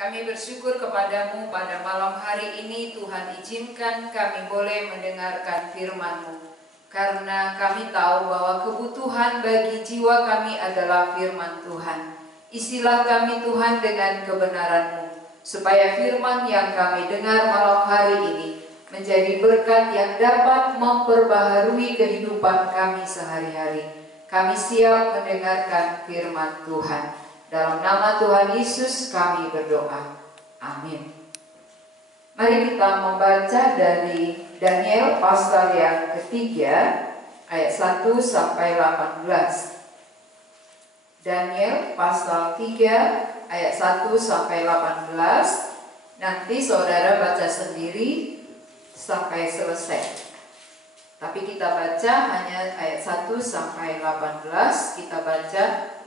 Kami bersyukur kepadamu pada malam hari ini. Tuhan, izinkan kami boleh mendengarkan firman-Mu, karena kami tahu bahwa kebutuhan bagi jiwa kami adalah firman Tuhan. Isilah kami Tuhan dengan kebenaran-Mu, supaya firman yang kami dengar malam hari ini menjadi berkat yang dapat memperbaharui kehidupan kami sehari-hari. Kami siap mendengarkan firman Tuhan. Dalam nama Tuhan Yesus kami berdoa. Amin. Mari kita membaca dari Daniel pasal yang ketiga ayat 1 sampai 18. Daniel pasal 3 ayat 1 sampai 18. Nanti saudara baca sendiri sampai selesai. Tapi kita baca hanya ayat 1 sampai 18. Kita baca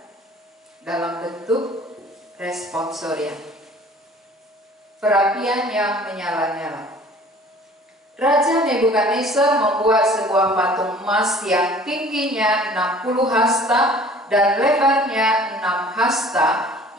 dalam bentuk responsorium. Perapian yang menyala-nyala. Raja Nebukadnezar membuat sebuah patung emas yang tingginya 60 hasta dan lebarnya 6 hasta,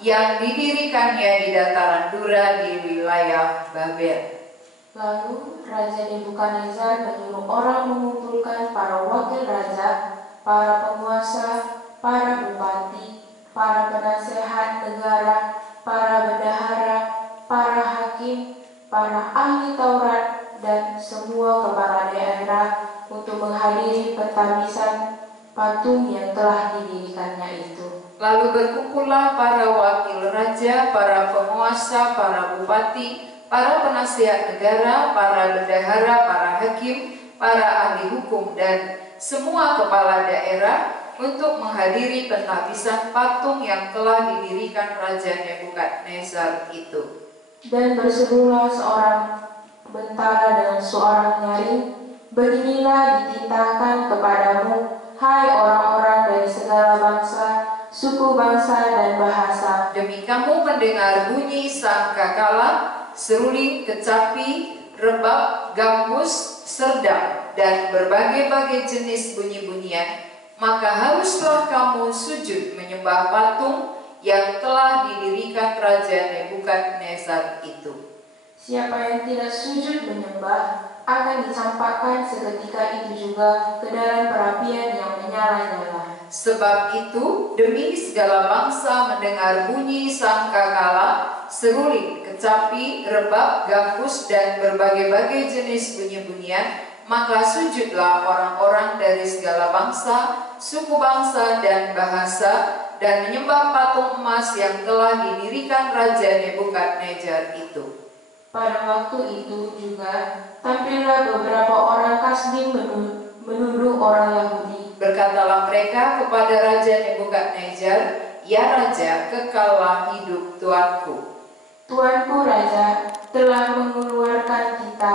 yang didirikannya di dataran Dura di wilayah Babel. Lalu Raja Nebukadnezar menyuruh orang mengumpulkan para wakil raja, para penguasa, para bupati, para penasehat negara, para bendahara, para hakim, para ahli Taurat, dan semua kepala daerah untuk menghadiri pentabisan patung yang telah didirikannya itu. Lalu berkumpullah para wakil raja, para penguasa, para bupati, para penasihat negara, para bendahara, para hakim, para ahli hukum, dan semua kepala daerah untuk menghadiri pentabisan patung yang telah didirikan Raja Nebukadnezar itu. Dan berserulah seorang bentara dengan suara nyaring, "Beginilah dititahkan kepadamu, hai orang-orang dari segala bangsa, suku bangsa dan bahasa. Demi kamu mendengar bunyi sangkakala, seruling, kecapi, rebab, gambus, serdam, dan berbagai-bagai jenis bunyi-bunyian, maka haruslah kamu sujud menyembah patung yang telah didirikan Raja Nebukadnezar itu. Siapa yang tidak sujud menyembah akan dicampakkan seketika itu juga ke dalam perapian yang menyala-nyala. Sebab itu, demi segala bangsa mendengar bunyi sangkakala, seruling, kecapi, rebab, gambus, dan berbagai-bagai jenis bunyi-bunyian, maka sujudlah orang-orang dari segala bangsa, suku bangsa, dan bahasa, dan menyembah patung emas yang telah didirikan Raja Nebukadnezar itu. Pada waktu itu juga tampillah beberapa orang Kasdim menuduh orang Yahudi. Berkatalah mereka kepada Raja Nebukadnezar, "Ya Raja, kekallah hidup Tuanku. Tuanku Raja telah mengeluarkan kita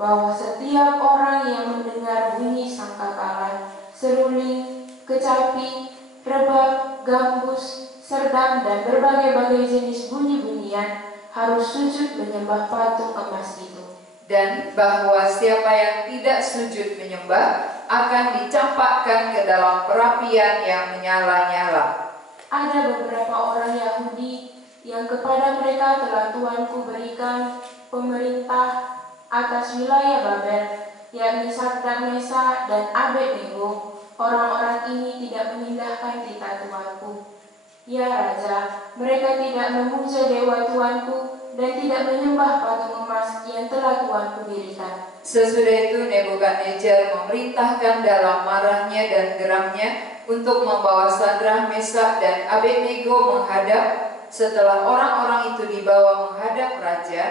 bahwa setiap orang yang mendengar bunyi sangkakala, seruling, kecapi, rebab, gambus, serdam, dan berbagai-bagai jenis bunyi-bunyian harus sujud menyembah patung emas itu. Dan bahwa siapa yang tidak sujud menyembah akan dicampakkan ke dalam perapian yang menyala-nyala." Ada beberapa orang Yahudi yang kepada mereka telah Tuanku berikan pemerintah atas wilayah Babel, yakni Sadrak, Mesak, dan Abednego. Orang-orang ini tidak mengindahkan titah Tuanku. Ya Raja, mereka tidak memuja dewa Tuanku dan tidak menyembah patung emas yang telah Tuanku dirikan. Sesudah itu Nebukadnezar memerintahkan dalam marahnya dan geramnya untuk membawa Sadrak, Mesak, dan Abednego menghadap. Setelah orang-orang itu dibawa menghadap raja,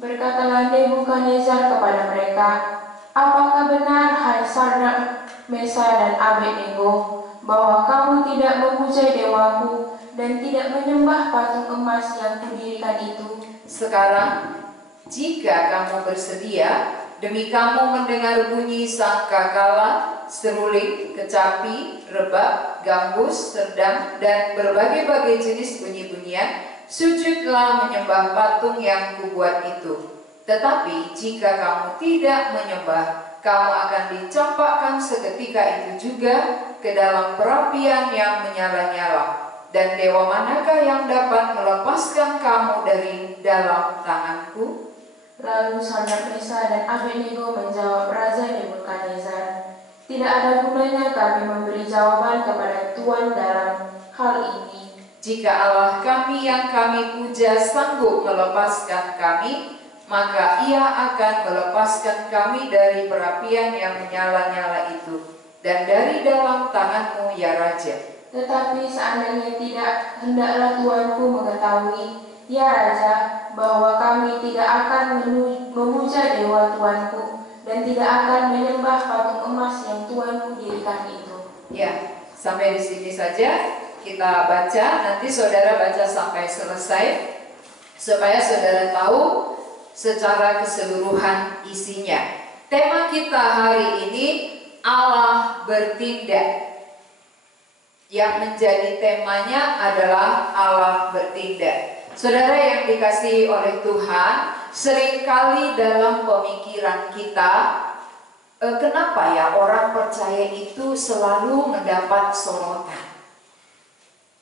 berkatalah Nebukadnezar kepada mereka, "Apakah benar, hai Sadrak, Mesak, dan Abednego, bahwa kamu tidak memuja dewaku dan tidak menyembah patung emas yang kudirikan itu? Sekarang, jika kamu bersedia, demi kamu mendengar bunyi sangkakala, seruling, kecapi, rebab, gambus, serdam, dan berbagai-bagai jenis bunyi-bunyian, sujudlah menyembah patung yang kubuat itu. Tetapi jika kamu tidak menyembah, kamu akan dicampakkan seketika itu juga ke dalam perapian yang menyala-nyala. Dan dewa manakah yang dapat melepaskan kamu dari dalam tanganku?" Lalu Sadrak, Mesak, dan Abednego menjawab Raja Nebukadnezar, "Tidak ada gunanya kami memberi jawaban kepada Tuan dalam hal ini. Jika Allah kami yang kami puja sanggup melepaskan kami, maka Ia akan melepaskan kami dari perapian yang menyala-nyala itu dan dari dalam tanganmu, ya Raja. Tetapi seandainya tidak, hendaklah tuanku mengetahui, ya Raja, bahwa kami tidak akan memuja dewa tuanku dan tidak akan menyembah patung emas yang tuanku dirikan itu." Ya, sampai di sini saja kita baca. Nanti saudara baca sampai selesai supaya saudara tahu secara keseluruhan isinya. Tema kita hari ini, Allah bertindak. Yang menjadi temanya adalah Allah bertindak. Saudara yang dikasihi oleh Tuhan, seringkali dalam pemikiran kita, kenapa ya orang percaya itu selalu mendapat sorotan?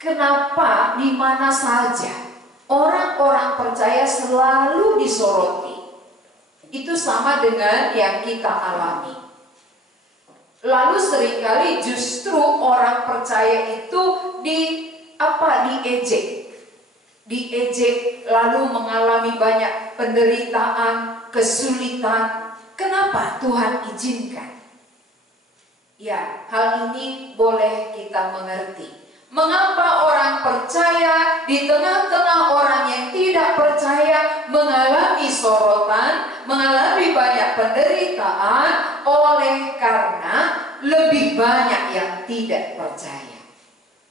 Kenapa di mana saja orang-orang percaya selalu disoroti? Itu sama dengan yang kita alami. Lalu seringkali justru orang percaya itu diejek, lalu mengalami banyak penderitaan, kesulitan. Kenapa Tuhan izinkan? Ya, hal ini boleh kita mengerti. Mengapa orang percaya di tengah-tengah orang yang tidak percaya mengalami sorotan, mengalami banyak penderitaan, oleh karena lebih banyak yang tidak percaya.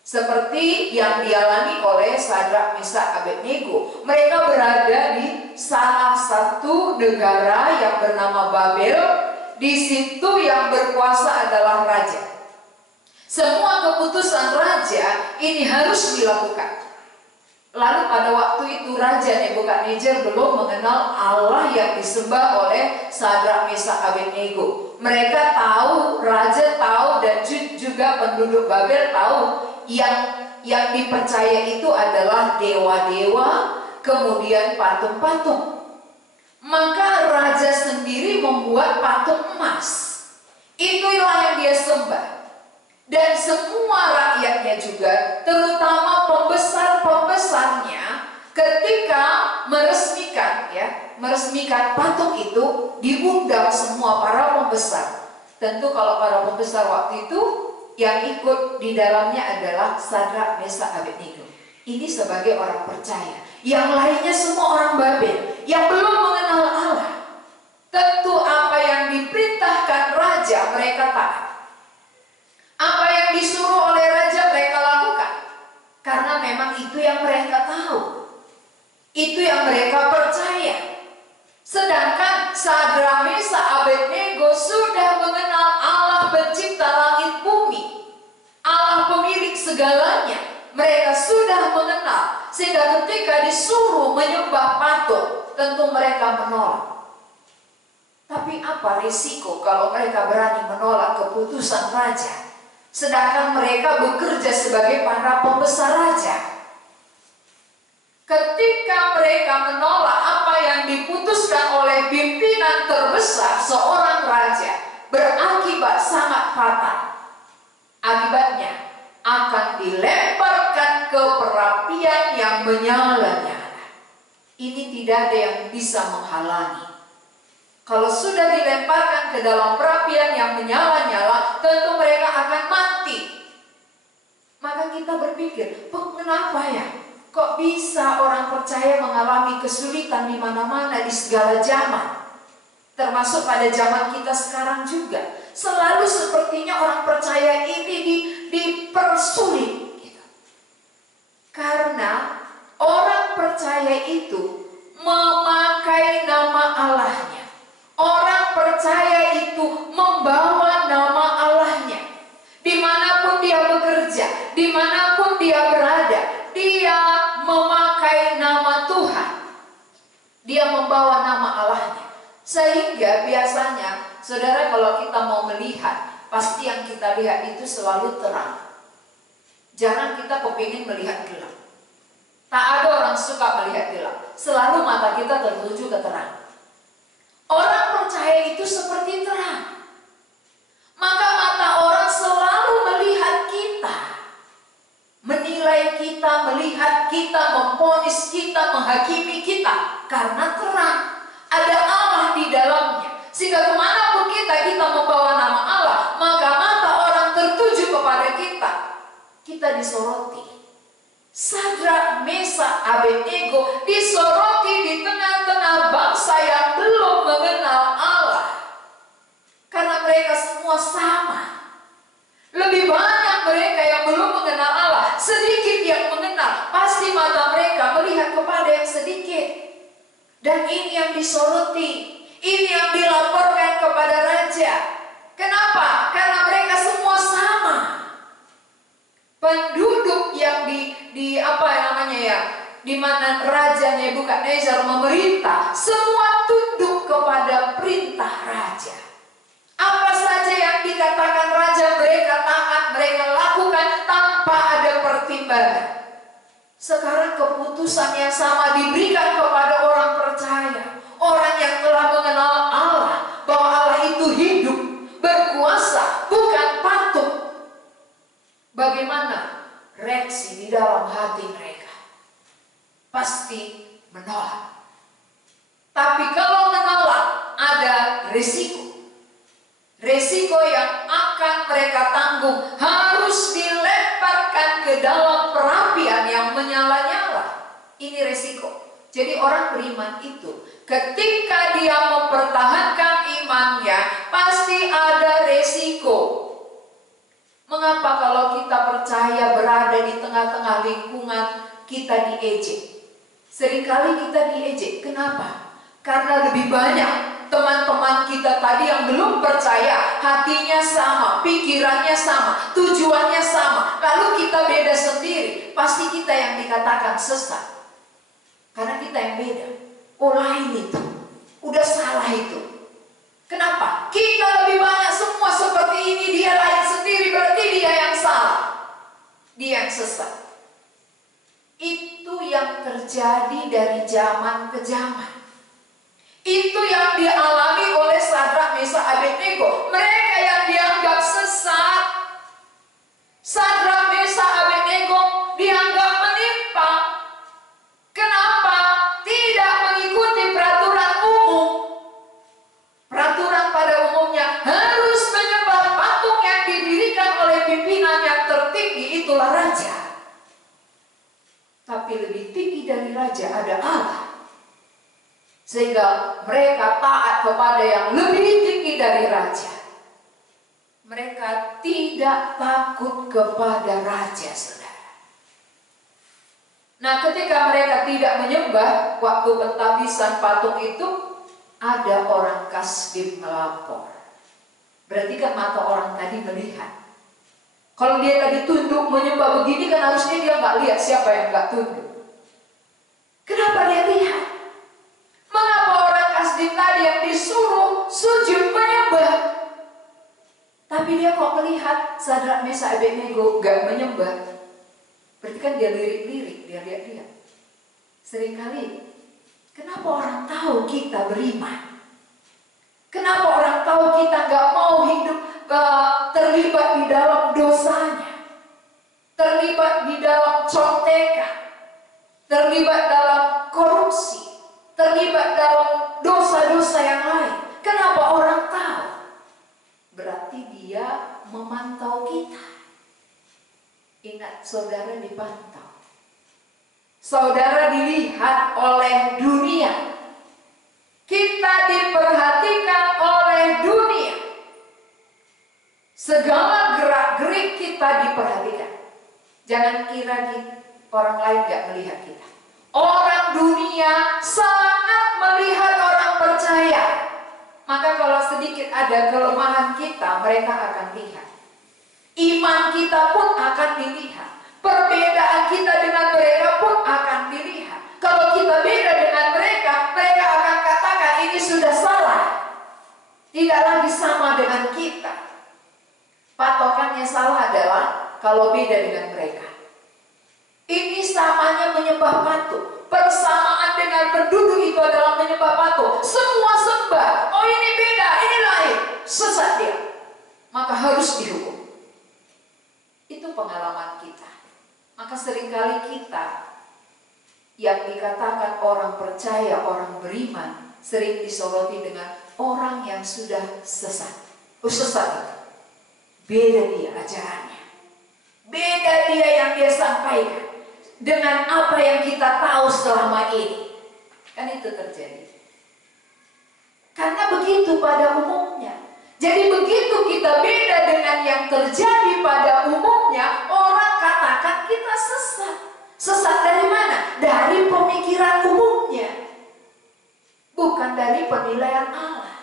Seperti yang dialami oleh Sadrak, Mesak, Abednego. Mereka berada di salah satu negara yang bernama Babel. Di situ yang berkuasa adalah raja. Semua keputusan raja ini harus dilakukan. Lalu pada waktu itu Raja Nebukadnezar belum mengenal Allah yang disembah oleh Sadrak, Mesak, Abednego. Mereka tahu, raja tahu, dan juga penduduk Babel tahu yang dipercaya itu adalah dewa-dewa, kemudian patung-patung. Maka raja sendiri membuat patung emas. Itulah yang dia sembah. Dan semua rakyatnya juga, terutama pembesar-pembesarnya, ketika meresmikan patung itu, diundang semua para pembesar. Tentu kalau para pembesar waktu itu yang ikut di dalamnya adalah Sadrak, Mesak, Abednego. Ini sebagai orang percaya. Yang lainnya semua orang Babel yang belum mengenal Allah. Tentu apa yang diperintahkan raja mereka taat. Apa yang disuruh oleh raja mereka lakukan. Karena memang itu yang mereka tahu. Itu yang mereka percaya. Sedangkan Sadrak, Mesak, Abednego sudah mengenal Allah pencipta langit bumi, Allah pemilik segalanya. Mereka sudah mengenal. Sehingga ketika disuruh menyembah patung, tentu mereka menolak. Tapi apa risiko kalau mereka berani menolak keputusan raja? Sedangkan mereka bekerja sebagai para pembesar raja. Ketika mereka menolak apa yang diputuskan oleh pimpinan terbesar seorang raja, berakibat sangat fatal. Akibatnya akan dilemparkan ke perapian yang menyala-nyala. Ini tidak ada yang bisa menghalangi. Kalau sudah dilemparkan ke dalam perapian yang menyala-nyala, tentu mereka akan mati. Maka kita berpikir, kenapa ya? Kok bisa orang percaya mengalami kesulitan di mana-mana, di segala zaman? Termasuk pada zaman kita sekarang juga. Selalu sepertinya orang percaya ini dipersulit. Karena orang percaya itu memakai nama Allahnya. Orang percaya itu membawa nama Allahnya. Dimanapun dia bekerja, dimanapun dia berada, dia memakai nama Tuhan. Dia membawa nama Allahnya. Sehingga biasanya, saudara, kalau kita mau melihat, pasti yang kita lihat itu selalu terang. Jarang kita kepingin melihat gelap. Tak ada suka melihat gelap. Selalu mata kita tertuju ke terang. Orang percaya itu seperti terang. Maka mata orang selalu melihat kita, menilai kita, melihat kita, memvonis kita, menghakimi kita. Karena terang, ada Allah di dalamnya. Sehingga kemanapun kita membawa nama Allah, maka mata orang tertuju kepada kita. Kita disoroti. Sadrak, Mesak, Abednego disoroti di tengah-tengah bangsa yang belum mengenal Allah. Karena mereka semua sama. Lebih banyak mereka yang belum mengenal Allah, sedikit yang mengenal. Pasti mata mereka melihat kepada yang sedikit. Dan ini yang disoroti, ini yang dilaporkan kepada raja. Kenapa? Karena mereka semua sama. Penduduk yang di mana Raja Nebukadnezar memerintah, semua tunduk kepada perintah raja. Apa saja yang dikatakan raja, mereka taat, mereka lakukan tanpa ada pertimbangan. Sekarang keputusan yang sama diberikan kepada orang percaya, orang yang telah mengenal Allah, bahwa Allah itu hidup, berkuasa, bukan patung. Bagaimana reaksi di dalam hati mereka? Pasti menolak. Tapi kalau menolak, ada risiko. Risiko yang akan mereka tanggung harus dilemparkan ke dalam perapian yang menyala-nyala. Ini risiko. Jadi orang beriman itu, ketika dia mempertahankan imannya, pasti ada risiko. Mengapa kalau kita percaya berada di tengah-tengah lingkungan kita diejek? Seringkali kita diejek. Kenapa? Karena lebih banyak teman-teman kita tadi yang belum percaya, hatinya sama, pikirannya sama, tujuannya sama. Lalu kita beda sendiri, pasti kita yang dikatakan sesat. Karena kita yang beda. Oh, lain itu, udah salah itu. Kenapa? Kita lebih banyak semua seperti ini, dia lain sendiri, berarti dia yang salah, dia yang sesat. Itu yang terjadi dari zaman ke zaman. Itu yang dialami oleh Sadrak, Mesak, Abednego. Mereka yang dianggap sesat, Sadrak, Mesak, Abednego dianggap menyimpang. Kenapa? Tidak mengikuti peraturan umum. Peraturan pada umumnya harus menyembah patung yang didirikan oleh pimpinan yang tertinggi, itulah raja. Tapi lebih tinggi dari raja ada Allah. Sehingga mereka taat kepada yang lebih tinggi dari raja. Mereka tidak takut kepada raja, saudara. Nah, ketika mereka tidak menyembah, waktu pentabisan patung itu, ada orang Kasdim melapor. Berarti kan mata orang tadi melihat. Kalau dia tadi tunduk menyembah begini, kan harusnya dia nggak lihat siapa yang nggak tunduk. Kenapa dia lihat? Mengapa orang Kasdim tadi yang disuruh sujud menyembah, tapi dia kok melihat Sadrak, Mesak, Abednego nggak menyembah? Berarti kan dia lirik-lirik, dia lihat-lihat. Seringkali, kenapa orang tahu kita beriman? Kenapa orang tahu kita nggak mau hidup terlibat di dalam dosanya, terlibat di dalam contekan, terlibat dalam korupsi, terlibat dalam dosa-dosa yang lain? Kenapa orang tahu? Berarti dia memantau kita. Ingat, saudara dipantau. Saudara dilihat oleh dunia. Kita diperhatikan oleh dunia. Segala gerak-gerik kita diperhatikan. Jangan kira orang lain gak melihat kita. Orang dunia sangat melihat orang percaya. Maka kalau sedikit ada kelemahan kita, mereka akan lihat. Iman kita pun akan dilihat. Perbedaan kita dengan mereka pun akan dilihat. Kalau kita beda dengan mereka, mereka akan katakan ini sudah salah. Tidak lagi sama dengan kita. Patokannya salah adalah kalau beda dengan mereka. Ini samanya menyembah patung. menyembah patung, semua sembah. Oh ini beda, ini lain. Sesat dia. Maka harus dihukum. Itu pengalaman kita. Maka seringkali kita yang dikatakan orang percaya, orang beriman, sering disoroti dengan orang yang sudah sesat. Oh sesat itu. Beda dia ajarannya. Beda dia yang dia sampaikan dengan apa yang kita tahu selama ini. Kan itu terjadi. Karena begitu pada umumnya. Jadi begitu kita beda dengan yang terjadi pada umumnya, orang katakan kita sesat. Sesat dari mana? Dari pemikiran umumnya. Bukan dari penilaian Allah.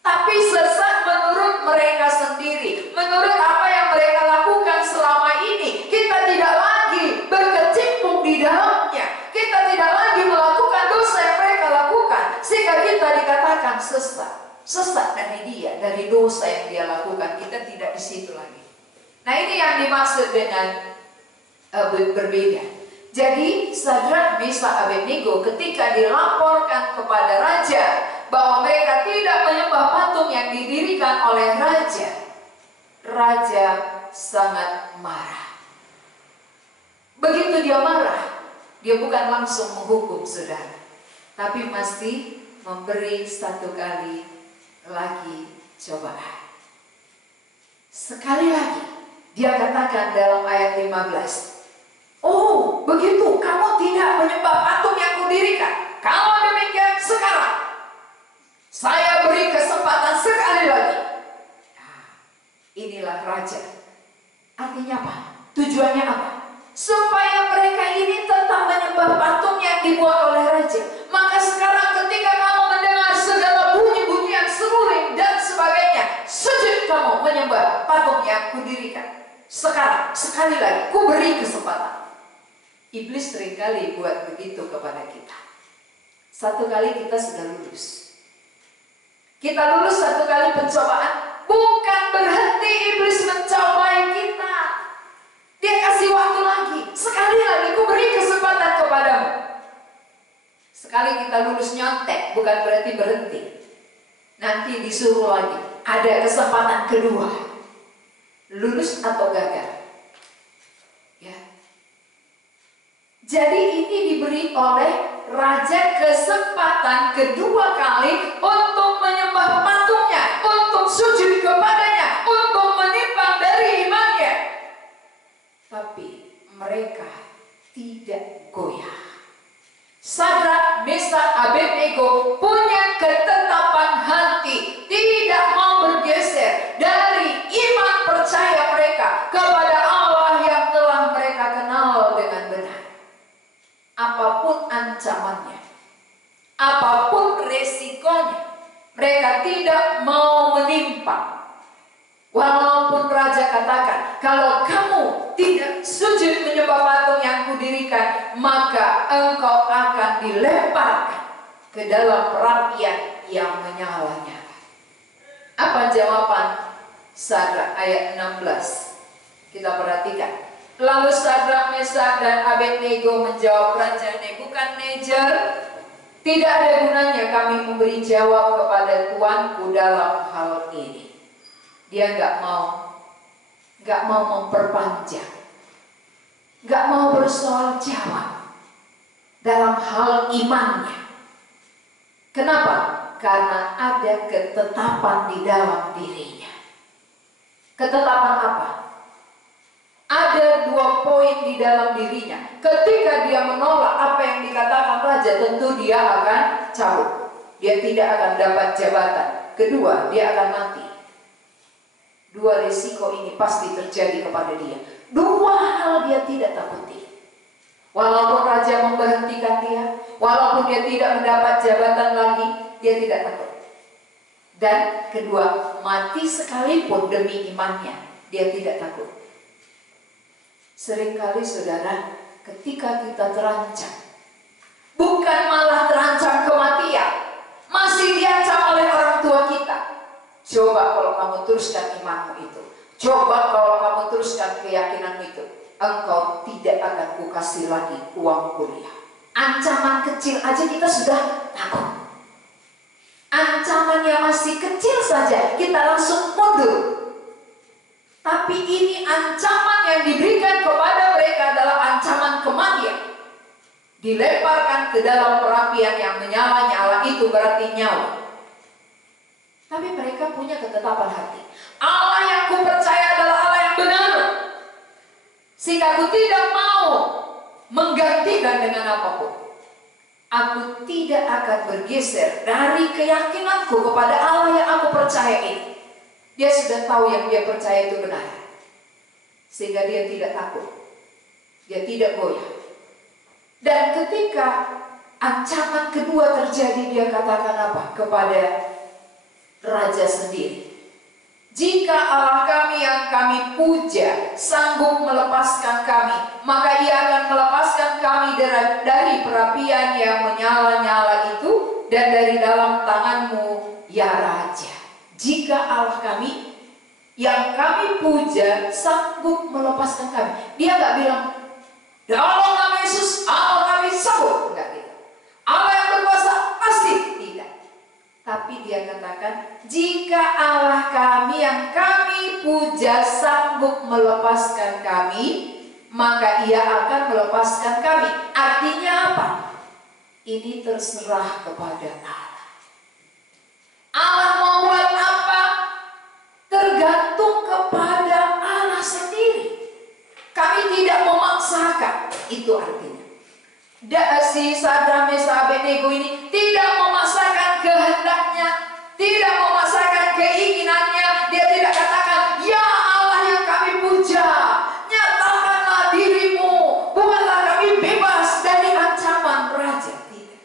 Tapi sesat menurut mereka sendiri. Menurut apa yang mereka lakukan selama ini. Kita tidak lagi berkecimpung di dalamnya. Kita tidak lagi melakukan dosa yang mereka lakukan. Sehingga kita dikatakan sesat. Sesat dari dia, dari dosa yang dia lakukan. Kita tidak di situ lagi. Nah ini yang dimaksud dengan berbeda. Jadi Sadrak, Mesak, Abednego ketika dilaporkan kepada raja bahwa mereka tidak menyembah patung yang didirikan oleh raja, raja sangat marah. Begitu dia marah, dia bukan langsung menghukum saudara, tapi masih memberi satu kali lagi cobaan. Sekali lagi dia katakan dalam ayat 15, oh begitu kamu tidak menyembah patung yang kudirikan. Kalau demikian sekarang saya beri kesempatan sekali lagi. Nah, inilah raja. Artinya apa? Tujuannya apa? Supaya mereka ini tetap menyembah patung yang dibuat oleh raja. Maka sekarang ketika kamu mendengar segala bunyi-bunyian seruling dan sebagainya, sujud kamu menyembah patung yang kudirikan. Sekarang, sekali lagi, ku beri kesempatan. Iblis seringkali buat begitu kepada kita. Satu kali kita sudah lulus. Kita lulus satu kali pencobaan, bukan berhenti iblis mencobai kita. Dia kasih waktu lagi. Sekali lagi, ku beri kesempatan kepadamu. Sekali kita lulus nyontek, bukan berarti berhenti. Nanti disuruh lagi. Ada kesempatan kedua. Lulus atau gagal. Ya. Jadi ini diberi oleh raja kesempatan kedua kali untuk menyembah patungnya, untuk sujud kepadanya, untuk menimpang dari imannya. Tapi mereka tidak goyah. Sadrak, Mesak, Abednego punya ketetapan hati, tidak mau bergeser dari iman percaya mereka kepada Allah yang telah mereka kenal dengan benar. Apapun ancamannya, apapun resikonya, mereka tidak mau menimpa. Walaupun raja katakan, kalau kamu tidak sujud menyembah patung yang kudirikan, maka engkau akan dilemparkan ke dalam perapian yang menyala-nyala. Apa jawaban Sadrak ayat 16? Kita perhatikan. Lalu Sadrak, Mesak, dan Abednego menjawab Raja Nebukadnezar, tidak ada gunanya kami memberi jawab kepada tuanku dalam hal ini. Dia nggak mau memperpanjang, nggak mau bersoal jawab dalam hal imannya. Kenapa? Karena ada ketetapan di dalam dirinya. Ketetapan apa? Ada 2 poin di dalam dirinya. Ketika dia menolak apa yang dikatakan raja, tentu dia akan cabut. Dia tidak akan dapat jabatan. Kedua, dia akan mati. 2 risiko ini pasti terjadi kepada dia. 2 hal dia tidak takuti. Walaupun raja memberhentikan dia, walaupun dia tidak mendapat jabatan lagi, dia tidak takut. Dan kedua, mati sekalipun demi imannya, dia tidak takut. Seringkali saudara, ketika kita terancam, bukan malah terancam kematian, masih diancam oleh orang tua kita. Coba kalau kamu teruskan imanmu itu, coba kalau kamu teruskan keyakinanmu itu, engkau tidak akan kukasih lagi uang kuliah. Ancaman kecil aja kita sudah takut. Ancaman yang masih kecil saja kita langsung mundur. Tapi ini ancaman yang diberikan kepada mereka adalah ancaman kematian. Dilemparkan ke dalam perapian yang menyala-nyala, itu berarti nyawa. Tapi mereka punya ketetapan hati. Allah yang kupercaya adalah Allah yang benar. Sehingga aku tidak mau menggantikan dengan apapun. Aku tidak akan bergeser dari keyakinanku kepada Allah yang aku percaya ini. Dia sudah tahu yang dia percaya itu benar. Sehingga dia tidak takut. Dia tidak goyah. Dan ketika ancaman kedua terjadi, dia katakan apa? Kepada raja sendiri. Jika Allah kami yang kami puja sanggup melepaskan kami, maka ia akan melepaskan kami dari perapian yang menyala-nyala itu dan dari dalam tanganmu, ya Raja. Jika Allah kami yang kami puja sanggup melepaskan kami. Dia nggak bilang, ya Allah nama Yesus, Allah kami sanggup. Enggak gitu. Allah yang berkuasa pasti tidak. Tapi dia katakan, jika Allah kami yang kami puja sanggup melepaskan kami, maka ia akan melepaskan kami. Artinya apa? Ini terserah kepada Allah. Allah mau buat apa? Tergantung kepada Allah sendiri. Kami tidak memaksakan. Itu artinya. Si Sadrak Mesach Abednego ini tidak memaksakan kehendaknya, tidak memaksakan keinginannya. Dia tidak katakan, ya Allah yang kami puja, nyatakanlah dirimu, buatlah kami bebas dari ancaman raja. Tidak.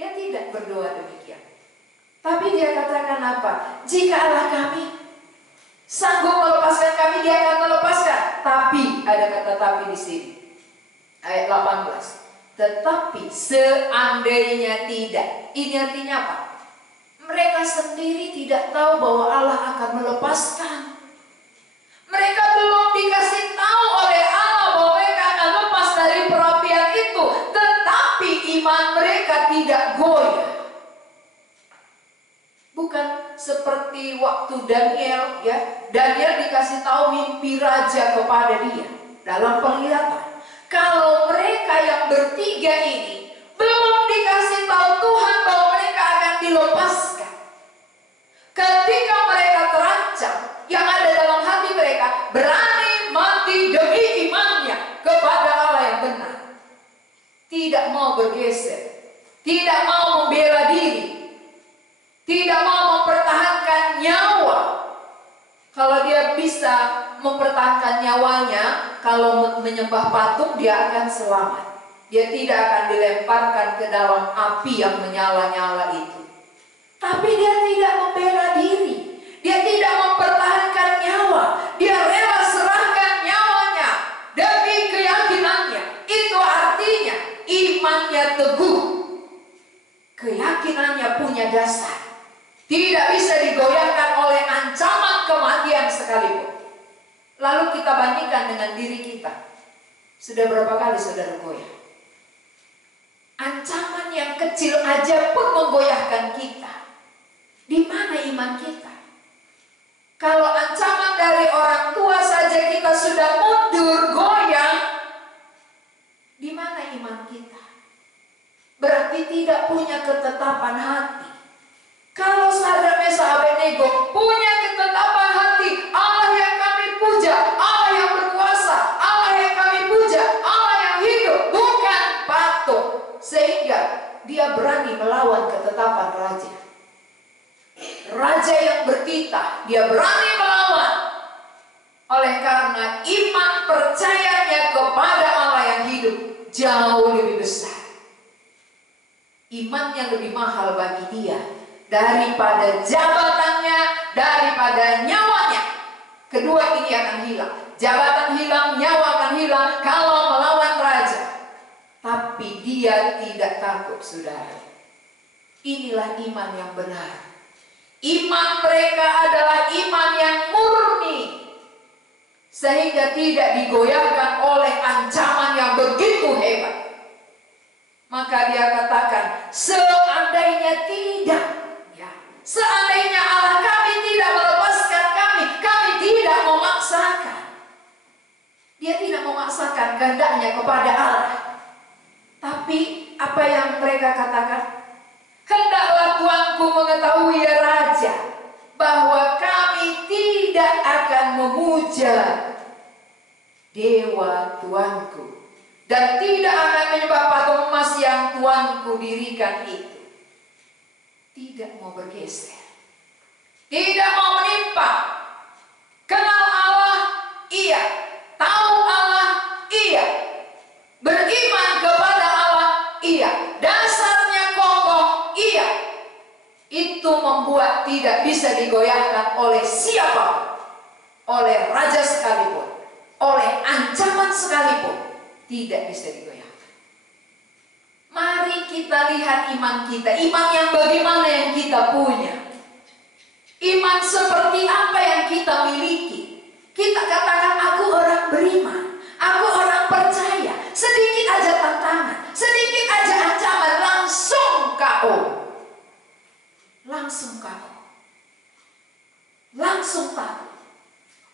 Dia tidak berdoa demikian. Tapi dia katakan apa? Jika Allah kami sanggup melepaskan kami, dia akan melepaskan. Tapi ada kata tapi di sini. Ayat 18. Tetapi seandainya tidak. Ini artinya apa? Mereka sendiri tidak tahu bahwa Allah akan melepaskan. Mereka belum dikasih tahu oleh Allah bahwa mereka akan lepas dari perapian itu. Tetapi iman mereka tidak goyah. Bukan seperti waktu Daniel, ya. Daniel dikasih tahu mimpi raja kepada dia dalam penglihatan. Kalau mereka yang bertiga ini belum dikasih tahu Tuhan bahwa mereka akan dilepaskan, ketika mereka terancam, yang ada dalam hati mereka berani mati demi imannya kepada Allah yang benar, tidak mau bergeser, tidak mau membela diri, tidak mau mempertahankan nyawa. Kalau dia bisa mempertahankan nyawanya, kalau menyembah patung dia akan selamat. Dia tidak akan dilemparkan ke dalam api yang menyala-nyala itu. Tapi dia tidak membela diri. Dia tidak mempertahankan nyawa. Dia rela serahkan nyawanya demi keyakinannya. Itu artinya imannya teguh. Keyakinannya punya dasar. Tidak bisa digoyahkan oleh ancaman kematian sekalipun. Lalu kita bandingkan dengan diri kita. Sudah berapa kali saudara goyah? Ancaman yang kecil aja pun menggoyahkan kita. Di mana iman kita? Kalau ancaman dari orang tua saja kita sudah mundur, goyah, di mana iman kita? Berarti tidak punya ketetapan hati. Kalau Sadrak Mesach Abednego punya ketetapan hati, Allah yang kami puja, Allah yang berkuasa, Allah yang kami puja, Allah yang hidup, bukan patung. Sehingga dia berani melawan ketetapan raja. Raja yang bertitah, dia berani melawan. Oleh karena iman percayanya kepada Allah yang hidup jauh lebih besar. Iman yang lebih mahal bagi dia daripada jabatannya, daripada nyawanya. Kedua ini akan hilang. Jabatan hilang, nyawa akan hilang kalau melawan raja. Tapi dia tidak takut, saudara. Inilah iman yang benar. Iman mereka adalah iman yang murni, sehingga tidak digoyahkan oleh ancaman yang begitu hebat. Maka dia katakan, seandainya tidak, ya, seandainya Allah kami tidak melepaskan kami tidak memaksakan. Dia tidak memaksakan kehendaknya kepada Allah. Tapi apa yang mereka katakan? Hendaklah tuanku mengetahui ya Raja, bahwa kami tidak akan memuja dewa tuanku, dan tidak akan menyembah patung emas yang tuanku dirikan itu. Tidak mau bergeser, tidak mau menimpa. Kenal Allah, iya. Tahu Allah, iya. Beriman kepada Allah, iya. Dasarnya kokoh, iya. Itu membuat tidak bisa digoyahkan oleh siapa, oleh raja sekalipun, oleh ancaman sekalipun. Tidak bisa digoyahkan. Mari kita lihat iman kita. Iman yang bagaimana yang kita punya. Iman seperti apa yang kita miliki. Kita katakan, aku orang beriman, aku orang percaya. Sedikit aja tantangan, sedikit aja ancaman, langsung KO. Langsung KO. Langsung takut.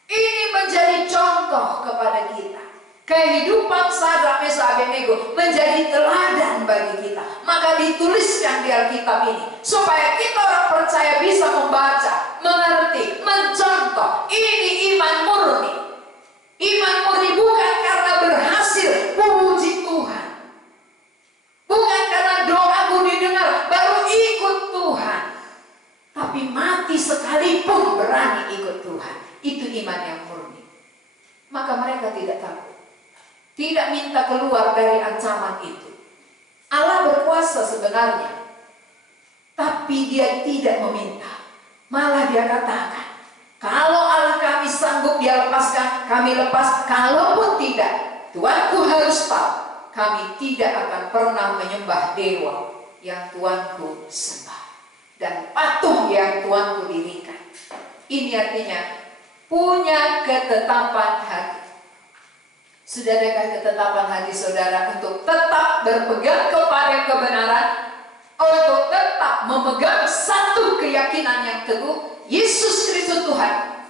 Ini menjadi contoh kepada kita. Kehidupan Sadrak, Mesak, Abednego menjadi teladan bagi kita. Maka dituliskan di Alkitab ini supaya kita orang percaya bisa membaca, mengerti, mencontoh. Ini iman murni. Iman murni bukan karena berhasil memuji Tuhan, bukan karena doaku didengar baru ikut Tuhan, tapi mati sekalipun berani ikut Tuhan. Itu iman yang murni. Maka mereka tidak takut, tidak minta keluar dari ancaman itu. Allah berkuasa sebenarnya, tapi dia tidak meminta. Malah dia katakan, kalau Allah kami sanggup dia lepaskan, kami lepas. Kalaupun tidak, Tuanku harus tahu, kami tidak akan pernah menyembah dewa yang Tuanku sembah dan patung yang Tuanku dirikan. Ini artinya punya ketetapan hati. Sudah adakah ketetapan hati saudara untuk tetap berpegang kepada kebenaran, untuk tetap memegang satu keyakinan yang teguh, Yesus Kristus Tuhan,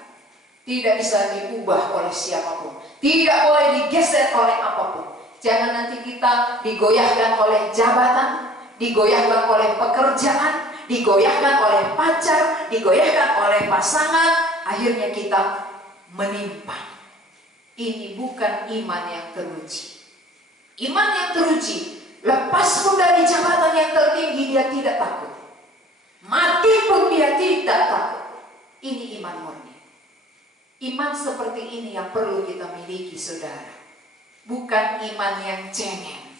tidak bisa diubah oleh siapapun, tidak boleh digeser oleh apapun. Jangan nanti kita digoyahkan oleh jabatan, digoyahkan oleh pekerjaan, digoyahkan oleh pacar, digoyahkan oleh pasangan, akhirnya kita menimpa. Ini bukan iman yang teruji. Iman yang teruji, lepas pun dari jabatan yang tertinggi dia tidak takut, mati pun dia tidak takut. Ini iman murni. Iman seperti ini yang perlu kita miliki saudara. Bukan iman yang cengeng.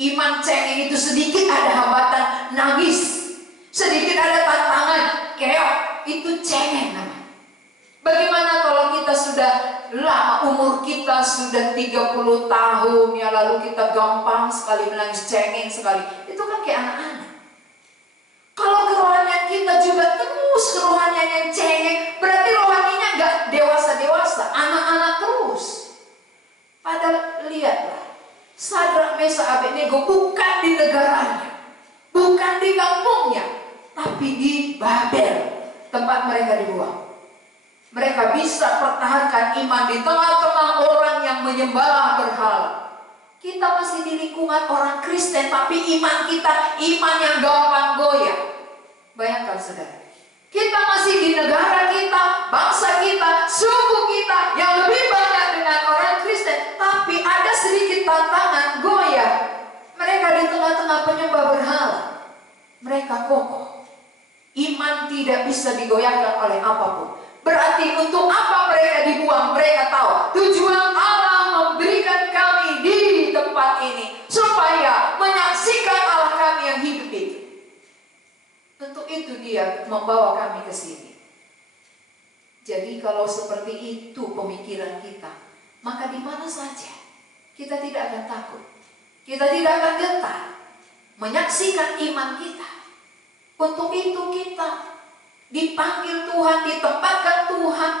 Iman cengeng itu sedikit ada hambatan nangis, sedikit ada tantangan keok, itu cengeng namanya. Bagaimana kalau kita sudah lama, umur kita sudah 30 tahun ya, lalu kita gampang sekali menangis, cengeng sekali. Itu kan kayak anak-anak. Kalau kerohanian kita juga terus kerohanian yang cengeng, berarti rohaninya nggak dewasa-dewasa, anak-anak terus. Padahal lihatlah, Sadrak, Mesak, Abednego bukan di negaranya, bukan di kampungnya, tapi di Babel, tempat mereka dibuang. Mereka bisa pertahankan iman di tengah-tengah orang yang menyembah berhala. Kita masih di lingkungan orang Kristen, tapi iman kita iman yang gampang goyah. Bayangkan saudara, kita masih di negara kita, bangsa kita, suku kita yang lebih banyak dengan orang Kristen, tapi ada sedikit tantangan goyah. Mereka di tengah-tengah penyembah berhala, mereka kokoh. Iman tidak bisa digoyahkan oleh apapun. Berarti untuk apa mereka dibuang? Mereka tahu tujuan Allah memberikan kami di tempat ini supaya menyaksikan Allah kami yang hidup itu. Untuk itu dia membawa kami ke sini. Jadi kalau seperti itu pemikiran kita, maka di mana saja kita tidak akan takut, kita tidak akan gentar menyaksikan iman kita. Untuk itu kita dipanggil Tuhan, ditempatkan Tuhan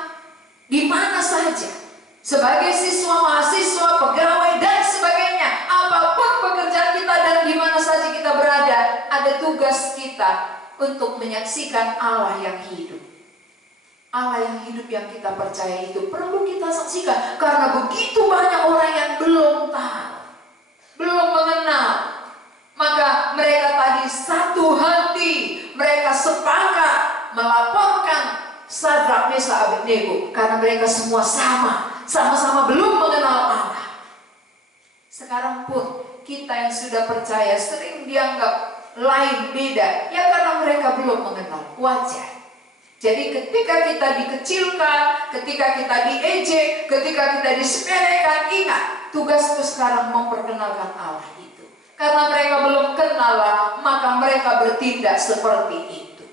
di mana saja, sebagai siswa, mahasiswa, pegawai dan sebagainya, apapun pekerjaan kita dan mana saja kita berada, ada tugas kita untuk menyaksikan Allah yang hidup. Allah yang hidup yang kita percaya itu perlu kita saksikan, karena begitu banyak orang yang belum tahu, belum mengenal. Maka mereka tadi satu hati, mereka sepakat melaporkan Sadrak, Mesak, Abednego, karena mereka semua sama-sama belum mengenal Allah. Sekarang pun kita yang sudah percaya sering dianggap lain, beda, ya karena mereka belum mengenal. Wajar. Jadi ketika kita dikecilkan, ketika kita diejek, ketika kita disepelekan, ingat, tugasku sekarang memperkenalkan Allah itu. Karena mereka belum kenal Allah, maka mereka bertindak seperti itu.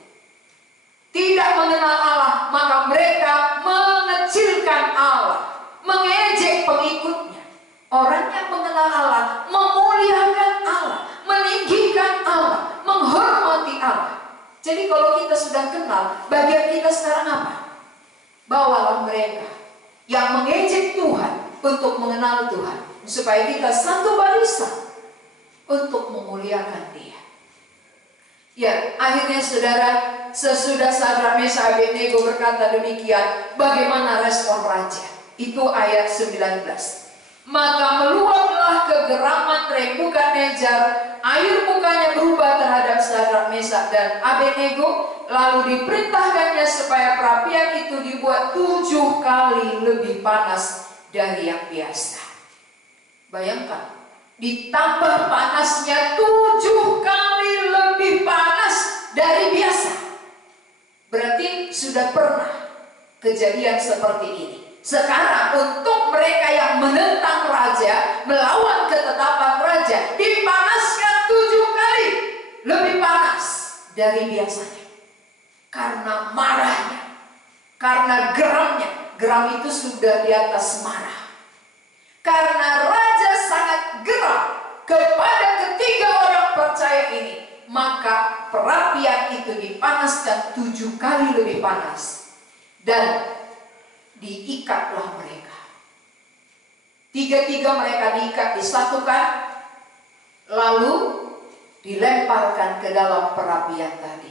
Tidak mengenal Allah, maka mereka mengecilkan Allah, mengejek pengikutnya. Orang yang mengenal Allah, memuliakan Allah, meninggikan Allah, menghormati Allah. Jadi kalau kita sudah kenal, bagian kita sekarang apa? Bawalah mereka yang mengejek Tuhan untuk mengenal Tuhan, supaya kita satu barisan untuk memuliakan Dia. Ya, akhirnya saudara, sesudah Sadrak, Mesak, Abednego berkata demikian, bagaimana respon raja? Itu ayat 19. Maka meluaplah kegeraman Nebukadnezar, air mukanya berubah terhadap Sadrak, Mesak, dan Abednego, lalu diperintahkannya supaya perapian itu dibuat 7 kali lebih panas dari yang biasa. Bayangkan, ditambah panasnya 7 kali lebih panas dari biasa. Berarti sudah pernah kejadian seperti ini. Sekarang untuk mereka yang menentang raja, melawan ketetapan raja, dipanaskan 7 kali lebih panas dari biasanya. Karena marahnya, karena geramnya. Geram itu sudah di atas marah. Karena raja sangat geram kepada ketiga orang percaya ini, maka perapian itu dipanaskan 7 kali lebih panas. Dan diikatlah mereka. Tiga-tiga mereka diikat, disatukan, lalu dilemparkan ke dalam perapian tadi.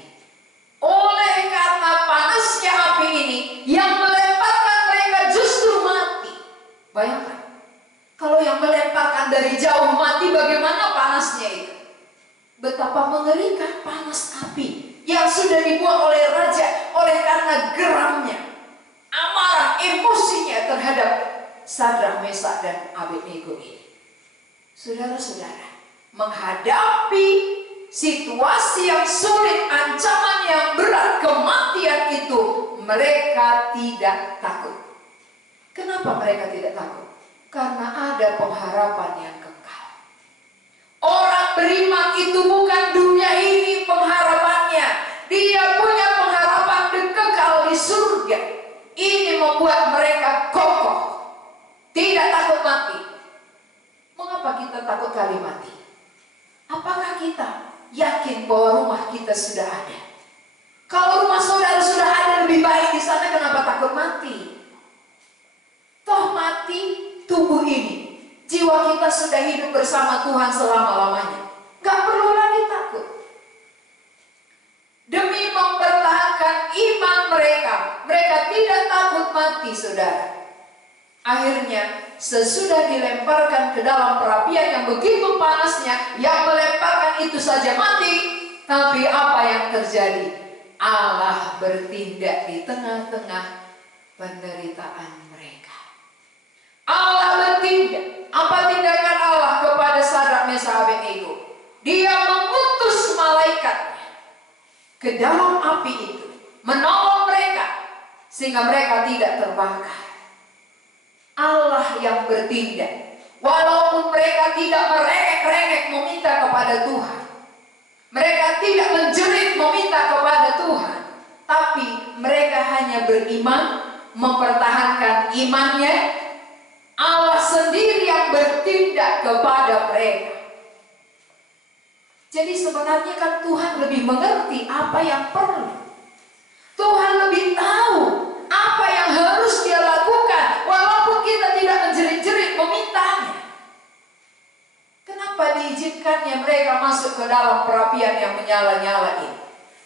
Oleh karena panasnya api ini, yang melemparkan mereka justru mati. Bayangkan, kalau yang melemparkan dari jauh mati, bagaimana panasnya itu? Betapa mengerikan panas api yang sudah dibuat oleh raja, oleh karena geramnya, amarah, emosinya terhadap Sadrak, Mesak, dan Abednego ini. Saudara-saudara, menghadapi situasi yang sulit, ancaman yang berat, kematian itu, mereka tidak takut. Kenapa mereka tidak takut? Karena ada pengharapan yang kekal. Orang beriman itu bukan dunia ini pengharapannya. Dia punya pengharapan kekal di surga. Ini membuat mereka kokoh, tidak takut mati. Mengapa kita takut kali mati? Apakah kita yakin bahwa rumah kita sudah ada? Kalau rumah saudara sudah ada lebih baik di sana, kenapa takut mati? Toh mati tubuh ini, jiwa kita sudah hidup bersama Tuhan selama-lamanya. Gak perlu lagi takut. Demi mempertahankan iman mereka, mereka tidak takut mati, saudara. Akhirnya, sesudah dilemparkan ke dalam perapian yang begitu panasnya, yang melemparkan itu saja mati. Tapi apa yang terjadi? Allah bertindak di tengah-tengah penderitaan mereka. Allah bertindak. Apa tindakan Allah kepada Sadrak, Mesak, Abednego? Dia mengutus malaikatnya ke dalam api itu, menolong mereka sehingga mereka tidak terbakar. Allah yang bertindak. Walaupun mereka tidak merengek-rengek meminta kepada Tuhan, mereka tidak menjerit meminta kepada Tuhan, tapi mereka hanya beriman, mempertahankan imannya. Allah sendiri yang bertindak kepada mereka. Jadi sebenarnya kan Tuhan lebih mengerti apa yang perlu. Tuhan lebih tahu apa yang harus dia lakukan, walaupun kita tidak menjerit-jerit memintanya. Kenapa diizinkan diizinkannya mereka masuk ke dalam perapian yang menyala-nyala ini.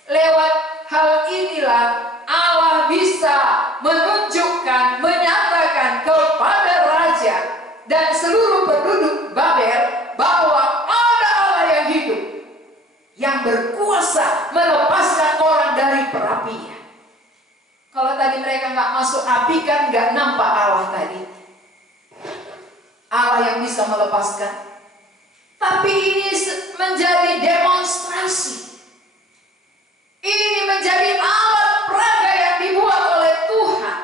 Lewat hal inilah Allah bisa menunjukkan, menyatakan kepada raja dan seluruh penduduk Babel bahwa ada Allah yang hidup, yang berkuasa melepaskan orang dari perapian. Kalau tadi mereka nggak masuk api, kan nggak nampak Allah tadi. Allah yang bisa melepaskan. Tapi ini menjadi demonstrasi. Ini menjadi alat peraga yang dibuat oleh Tuhan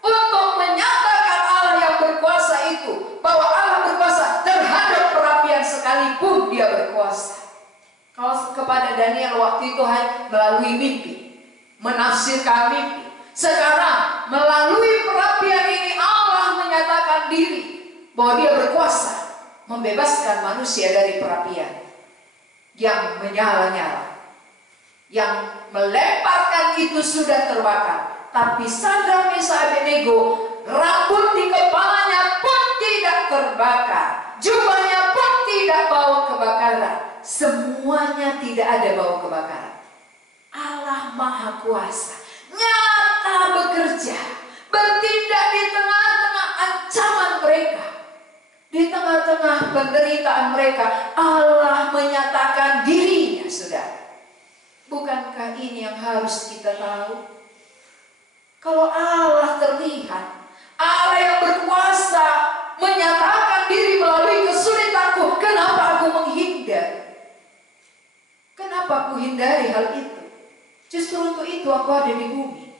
untuk menyatakan Allah yang berkuasa itu, bahwa Allah berkuasa terhadap perapian sekalipun dia berkuasa. Kalau kepada Daniel waktu itu hanya melalui mimpi, menafsirkan mimpi. Sekarang melalui perapian ini Allah menyatakan diri bahwa dia berkuasa membebaskan manusia dari perapian yang menyala-nyala. Yang melemparkan itu sudah terbakar, tapi Sadrak, Mesak, Abednego, rambut di kepalanya pun tidak terbakar, jubahnya pun tidak bau kebakaran. Semuanya tidak ada bau kebakaran. Allah Maha Kuasa nyata bekerja, bertindak di tengah-tengah ancaman mereka, di tengah-tengah penderitaan mereka. Allah menyatakan dirinya, saudara. Bukankah ini yang harus kita tahu? Kalau Allah terlihat, Allah yang berkuasa menyatakan diri melalui kesulitanku, kenapa aku menghindar? Kenapa aku hindari hal itu? Justru untuk itu aku ada di bumi,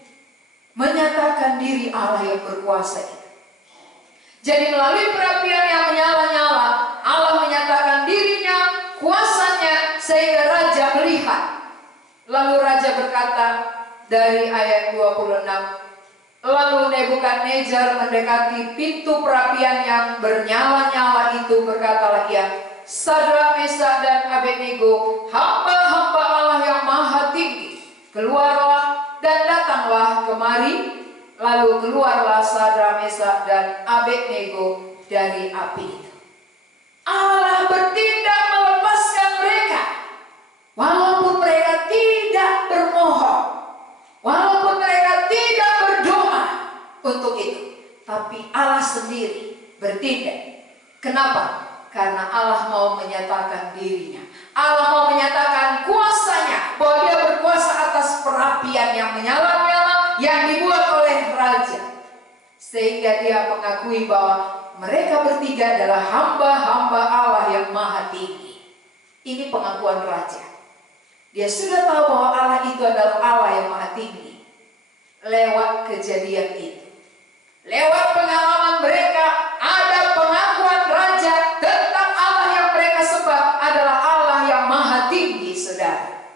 menyatakan diri Allah yang berkuasa itu. Jadi melalui perapian yang menyala-nyala, Allah menyatakan dirinya, kuasanya, sehingga raja melihat. Lalu raja berkata dari ayat 26, lalu Nebukadnezar mendekati pintu perapian yang bernyala-nyala itu, berkatalah ia, Sadrak, Mesak, dan Abednego, hamba-hamba Allah yang maha tinggi, keluarlah dan datanglah kemari. Lalu keluarlah Sadrak, Mesak, dan Abednego dari api itu. Allah bertindak melepaskan mereka, walaupun mereka tidak bermohon, walaupun mereka tidak berdoa untuk itu. Tapi Allah sendiri bertindak. Kenapa? Karena Allah mau menyatakan dirinya. Allah mau menyatakan kuasanya, bahwa dia berkuasa atas perapian yang menyala-nyala yang dibuat oleh raja. Sehingga dia mengakui bahwa mereka bertiga adalah hamba-hamba Allah yang maha tinggi. Ini pengakuan raja. Dia sudah tahu bahwa Allah itu adalah Allah yang maha tinggi. Lewat kejadian itu, lewat pengalaman mereka, ada pengakuan raja tentang Allah yang mereka sembah adalah Allah yang maha tinggi, saudara.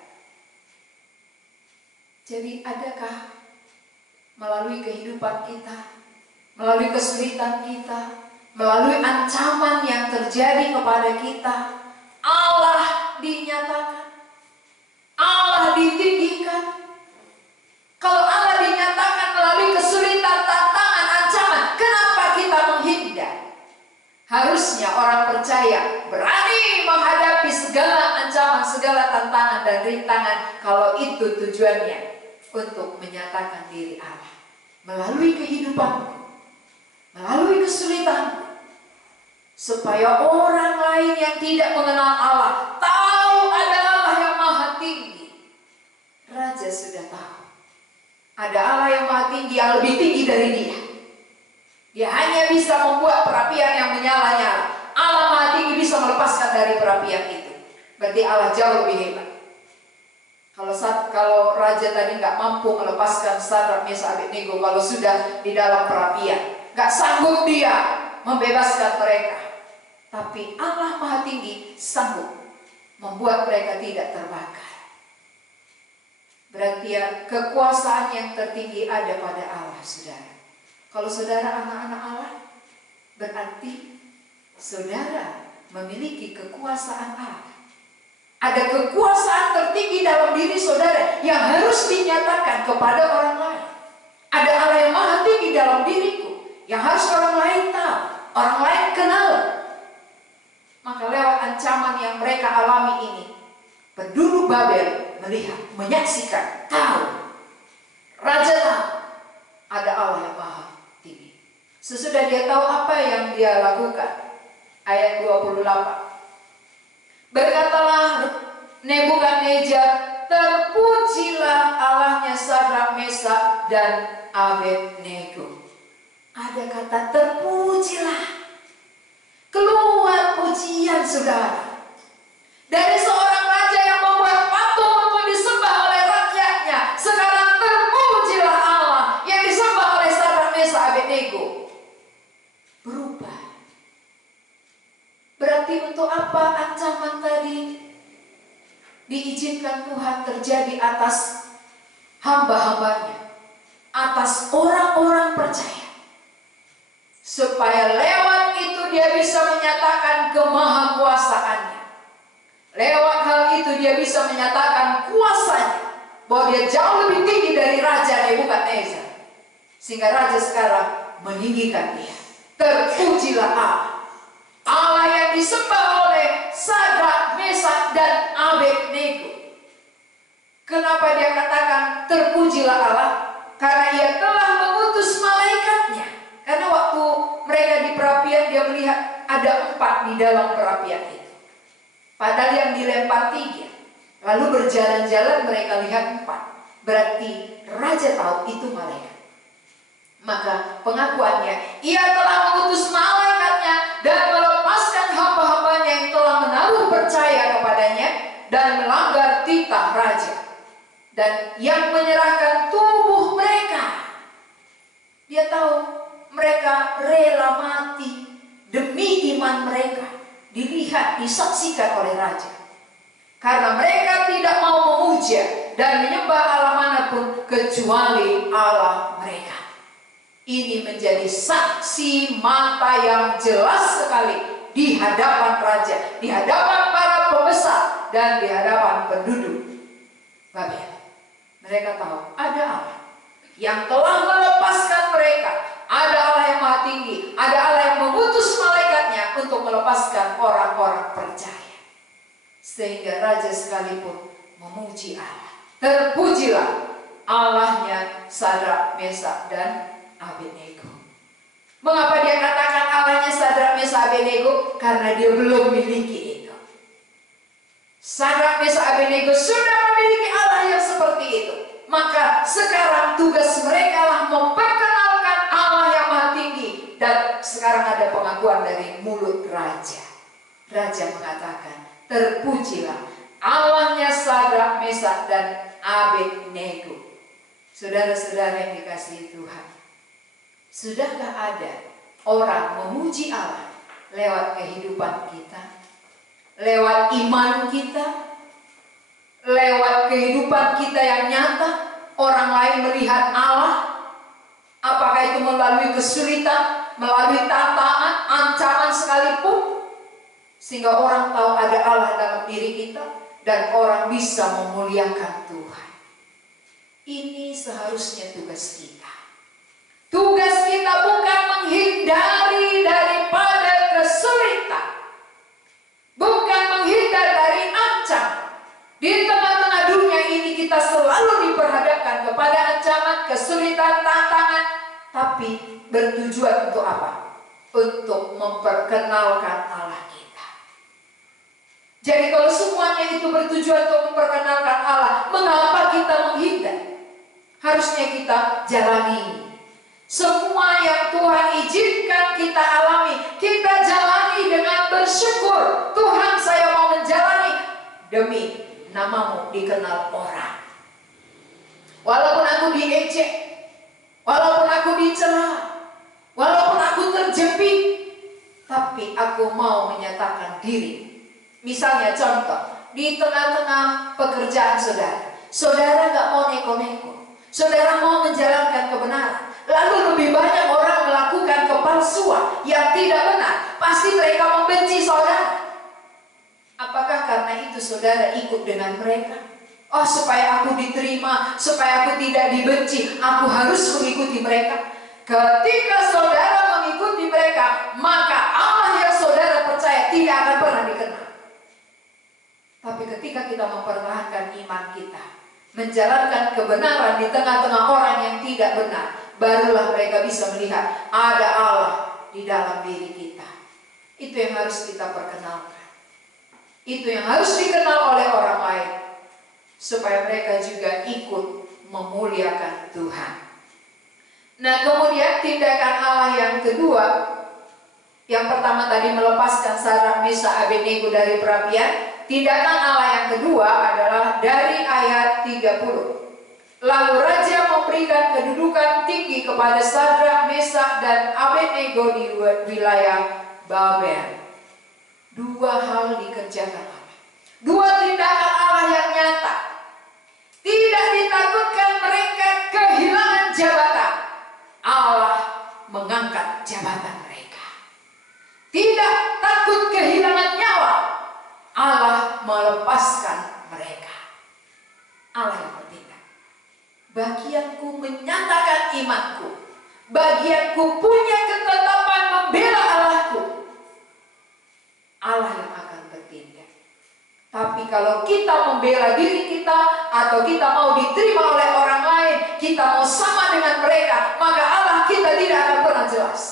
Jadi adakah melalui kehidupan kita, melalui kesulitan kita, melalui ancaman yang terjadi kepada kita, Allah dinyatakan, Allah ditinggikan? Kalau Allah dinyatakan melalui kesulitan, tantangan, ancaman, kenapa kita menghindar? Harusnya orang percaya berani menghadapi segala ancaman, segala tantangan dan rintangan, kalau itu tujuannya untuk menyatakan diri Allah melalui kehidupanku, melalui kesulitanku, supaya orang lain yang tidak mengenal Allah tahu ada Allah yang maha tinggi. Raja sudah tahu ada Allah yang maha tinggi, yang lebih tinggi dari dia. Dia hanya bisa membuat perapian yang menyala-nyala. Allah maha tinggi bisa melepaskan dari perapian itu. Berarti Allah jauh lebih hebat. Kalau raja tadi nggak mampu melepaskan Sadrak, Mesak, Abednego, kalau sudah di dalam perapian, nggak sanggup dia membebaskan mereka. Tapi Allah maha tinggi sanggup membuat mereka tidak terbakar. Berarti ya, kekuasaan yang tertinggi ada pada Allah, saudara. Kalau saudara anak-anak Allah, berarti saudara memiliki kekuasaan Allah. Ada kekuasaan tertinggi dalam diri saudara yang harus dinyatakan kepada orang lain. Ada Allah yang maha tinggi dalam diriku yang harus orang lain tahu, orang lain kenal. Maka lewat ancaman ancaman yang mereka alami ini, penduduk Babel melihat, menyaksikan, tahu. Raja tahu ada Allah yang maha tinggi. Sesudah dia tahu apa yang dia lakukan, ayat 28. Berkatalah Nebukadnezar, terpujilah Allahnya Sadrak, Mesak, dan Abednego. Ada kata terpujilah. Keluar pujian, saudara. Dari seorang raja yang membuat patung untuk disembah oleh rakyatnya, sekarang terpujilah Allah yang disembah oleh Sadrak, Mesak, Abednego. Berubah. Berarti untuk apa ancaman tadi diizinkan Tuhan terjadi atas hamba-hambanya, atas orang-orang percaya, supaya lewat itu dia bisa menyatakan kemahakuasaannya. Lewat hal itu dia bisa menyatakan kuasanya, bahwa dia jauh lebih tinggi dari Raja Nebukadnezar, sehingga raja sekarang meninggikan dia. Terpujilah Allah, Allah yang disembah oleh Sadrak, Mesak, dan Abednego. Kenapa dia katakan terpujilah Allah? Karena ia telah mengutus malaikatnya. Karena waktu mereka di perapian, dia melihat ada 4 di dalam perapian itu, padahal yang dilempar 3. Lalu berjalan-jalan mereka lihat 4. Berarti raja tahu itu malaikat. Maka pengakuannya, ia telah mengutus malaikatnya dan melepaskan hamba-hambanya yang telah menaruh percaya kepadanya dan melanggar titah raja, dan yang menyerahkan tubuh mereka. Dia tahu mereka rela mati demi iman mereka, dilihat, disaksikan oleh raja. Karena mereka tidak mau memuja dan menyembah Allah manapun kecuali Allah mereka. Ini menjadi saksi mata yang jelas sekali di hadapan raja, di hadapan para pembesar, dan di hadapan penduduk Babel. Mereka tahu ada Allah yang telah melepaskan mereka. Ada Allah yang maha tinggi, ada Allah yang mengutus malaikatnya untuk melepaskan orang-orang percaya. Sehingga raja sekalipun memuji Allah. Terpujilah Allahnya Sadrak, Mesak, dan Abednego. Mengapa dia katakan Allahnya Sadrak, Mesak, Abednego? Karena dia belum memiliki itu. Sadrak, Mesak, Abednego sudah memiliki Allah yang seperti itu. Maka sekarang tugas mereka lah memperkenalkan Allah yang maha tinggi. Dan sekarang ada pengakuan dari mulut raja. Raja mengatakan, terpujilah Allahnya Sadrak, Mesak, dan Abednego. Saudara-saudara yang dikasihi Tuhan, sudahkah ada orang memuji Allah lewat kehidupan kita, lewat iman kita, lewat kehidupan kita yang nyata? Orang lain melihat Allah, apakah itu melalui kesulitan, melalui tantangan, ancaman sekalipun, sehingga orang tahu ada Allah dalam diri kita dan orang bisa memuliakan Tuhan. Ini seharusnya tugas kita. Tugas kita bukan menghindari daripada kesulitan, bukan menghindar dari ancaman. Di tengah-tengah dunia ini kita selalu diperhadapkan kepada ancaman, kesulitan, tantangan. Tapi bertujuan untuk apa? Untuk memperkenalkan Allah kita. Jadi kalau semuanya itu bertujuan untuk memperkenalkan Allah, mengapa kita menghindar? Harusnya kita jalani. Semua yang Tuhan izinkan kita alami, kita jalani dengan bersyukur. Tuhan, saya mau menjalani demi namamu dikenal orang. Walaupun aku diejek, walaupun aku dicela, walaupun aku terjepit, tapi aku mau menyatakan diri. Misalnya contoh, di tengah-tengah pekerjaan saudara, saudara gak mau neko-neko, saudara mau menjalankan kebenaran. Lalu lebih banyak orang melakukan kepalsuan yang tidak benar. Pasti mereka membenci saudara. Apakah karena itu saudara ikut dengan mereka? Oh, supaya aku diterima, supaya aku tidak dibenci, aku harus mengikuti mereka. Ketika saudara mengikuti mereka, maka Allah yang saudara percaya tidak akan pernah dikenal. Tapi ketika kita mempertahankan iman kita, menjalankan kebenaran di tengah-tengah orang yang tidak benar, barulah mereka bisa melihat ada Allah di dalam diri kita. Itu yang harus kita perkenalkan. Itu yang harus dikenal oleh orang lain, supaya mereka juga ikut memuliakan Tuhan. Nah, kemudian tindakan Allah yang kedua, yang pertama tadi melepaskan Sadrak, Mesak, Abednego dari perapian. Tindakan Allah yang kedua adalah dari ayat 30. Lalu raja memberikan kedudukan tinggi kepada Sadrak, Mesak, dan Abednego di wilayah Babel. Dua hal dikerjakan Allah. Dua tindakan Allah yang nyata. Tidak ditakutkan mereka kehilangan jabatan. Allah mengangkat jabatan mereka. Tidak takut kehilangan nyawa. Allah melepaskan mereka. Allah yang bertindak. Bagianku menyatakan imanku. Bagianku punya ketetapan membela Allahku. Allah yang akan bertindak. Tapi kalau kita membela diri kita, atau kita mau diterima oleh orang lain, kita mau sama dengan mereka, maka Allah kita tidak akan pernah jelas.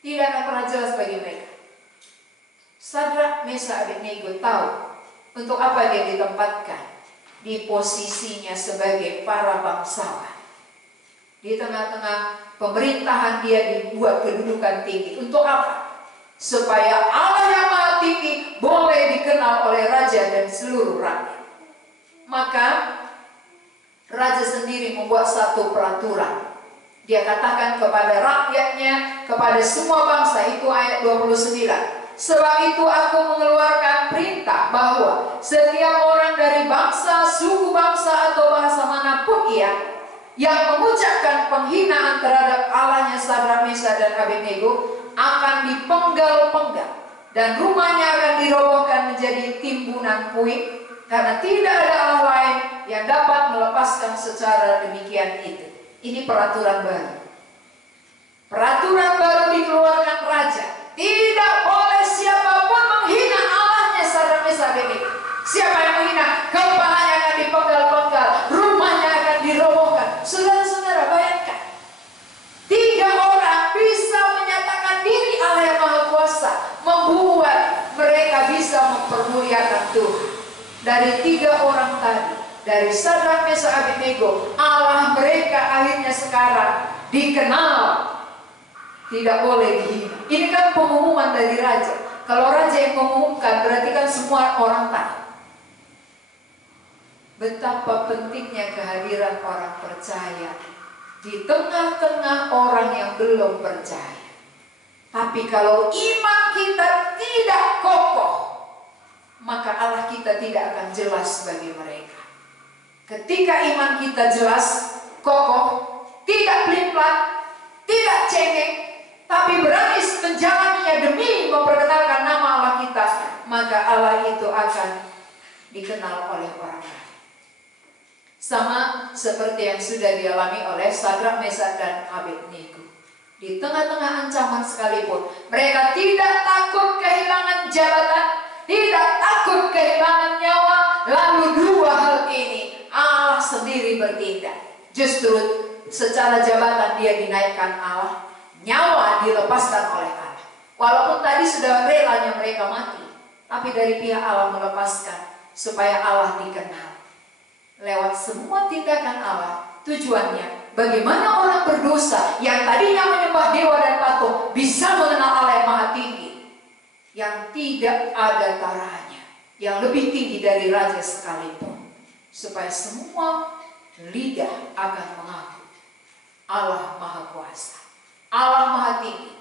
Tidak akan pernah jelas bagi mereka. Sadrak, Mesak, Abednego tahu untuk apa dia ditempatkan di posisinya sebagai para bangsawan. Di tengah-tengah pemerintahan dia dibuat kedudukan tinggi. Untuk apa? Supaya Allah yang Maha Tinggi boleh dikenal oleh raja dan seluruh rakyat. Maka raja sendiri membuat satu peraturan. Dia katakan kepada rakyatnya, kepada semua bangsa, itu ayat 29. Sebab itu aku mengeluarkan perintah bahwa setiap orang dari bangsa, suku bangsa, atau bahasa manapun ia yang mengucapkan penghinaan terhadap Allahnya Sadrak, Mesak, dan Abednego akan dipenggal-penggal, dan rumahnya akan dirobohkan menjadi timbunan puing, karena tidak ada Allah lain yang dapat melepaskan secara demikian itu. Ini peraturan baru. Peraturan baru dikeluarkan raja. Tidak boleh siapapun menghina Allahnya Sadrak, Mesak, Abednego. Siapa yang menghina, kepalanya akan dipenggal-penggal, rumahnya akan dirobohkan. Saudara-saudara, bayangkan, 3 orang bisa menyatakan diri Allah yang Maha Kuasa, membuat mereka bisa mempermuliakan Tuhan. Dari 3 orang tadi, dari Sadrak, Mesak, Abednego, Allah mereka akhirnya sekarang dikenal. Tidak boleh dihina. Ini kan pengumuman dari raja. Kalau raja yang mengumumkan, berarti kan semua orang tahu. Betapa pentingnya kehadiran orang percaya di tengah-tengah orang yang belum percaya. Tapi kalau iman kita tidak kokoh, maka Allah kita tidak akan jelas bagi mereka. Ketika iman kita jelas, kokoh, tidak pelin-pelan, tidak cengeng, tapi berani menjalaninya demi memperkenalkan nama Allah kita, maka Allah itu akan dikenal oleh orang lain. Sama seperti yang sudah dialami oleh Sadrak, Mesak, dan Abednego. Di tengah-tengah ancaman sekalipun, mereka tidak takut kehilangan jabatan, tidak takut kehilangan nyawa. Lalu 2 hal ini Allah sendiri bertindak. Justru secara jabatan dia dinaikkan Allah, nyawa dilepaskan oleh Allah. Walaupun tadi sudah relanya mereka mati, tapi dari pihak Allah melepaskan supaya Allah dikenal. Lewat semua tindakan Allah, tujuannya bagaimana orang berdosa yang tadinya menyembah dewa dan patung bisa mengenal Allah yang Maha Tinggi, yang tidak ada taranya, yang lebih tinggi dari raja sekalipun, supaya semua lidah akan mengaku Allah Maha Kuasa, Allah Maha Tinggi.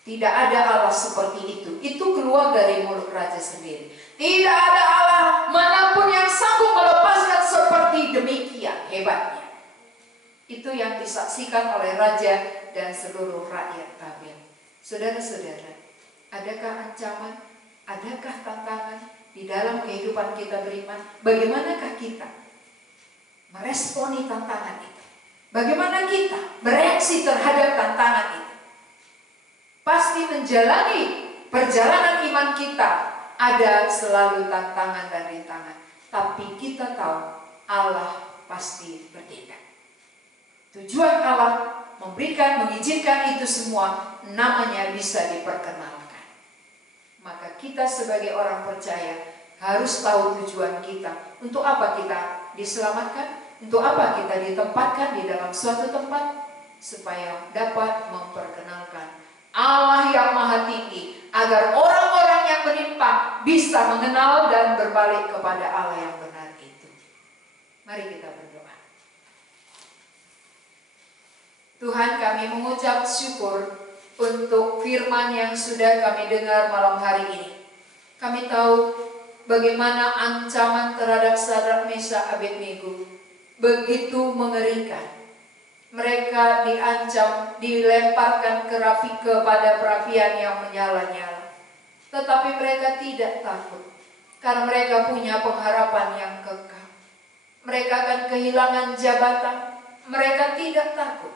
Tidak ada Allah seperti itu. Itu keluar dari mulut raja sendiri. Tidak ada Allah manapun yang sanggup melepaskan seperti demikian hebatnya. Itu yang disaksikan oleh raja dan seluruh rakyat Babel. Saudara-saudara, adakah ancaman, adakah tantangan di dalam kehidupan kita beriman? Bagaimanakah kita meresponi tantangan itu? Bagaimana kita bereaksi terhadap tantangan itu? Pasti menjalani perjalanan iman kita ada selalu tantangan dan rintangan. Tapi kita tahu Allah pasti bertindak. Tujuan Allah memberikan, mengizinkan itu semua, namanya bisa diperkenalkan. Maka kita sebagai orang percaya harus tahu tujuan kita. Untuk apa kita diselamatkan? Untuk apa kita ditempatkan di dalam suatu tempat? Supaya dapat memperkenalkan Allah yang Maha Tinggi, agar orang-orang yang menyimpang bisa mengenal dan berbalik kepada Allah yang benar itu. Mari kita berdoa. Tuhan, kami mengucap syukur untuk firman yang sudah kami dengar malam hari ini. Kami tahu bagaimana ancaman terhadap Sadrak, Mesak, Abednego begitu mengerikan. Mereka diancam, dilemparkan kepada perapian yang menyala-nyala. Tetapi mereka tidak takut, karena mereka punya pengharapan yang kekal. Mereka akan kehilangan jabatan, mereka tidak takut,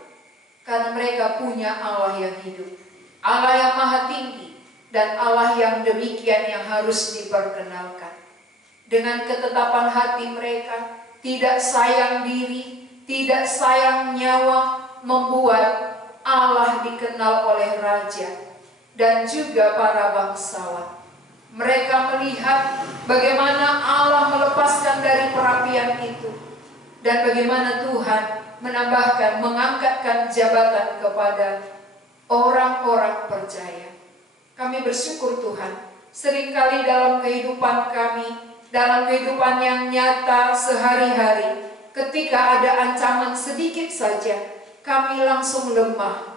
karena mereka punya Allah yang hidup, Allah yang Maha Tinggi, dan Allah yang demikian yang harus diperkenalkan. Dengan ketetapan hati mereka, tidak sayang diri, tidak sayang nyawa, membuat Allah dikenal oleh raja dan juga para bangsawan. Mereka melihat bagaimana Allah melepaskan dari perapian itu, dan bagaimana Tuhan menambahkan, mengangkatkan jabatan kepada orang-orang percaya. Kami bersyukur Tuhan, seringkali dalam kehidupan kami, dalam kehidupan yang nyata sehari-hari, ketika ada ancaman sedikit saja, kami langsung lemah.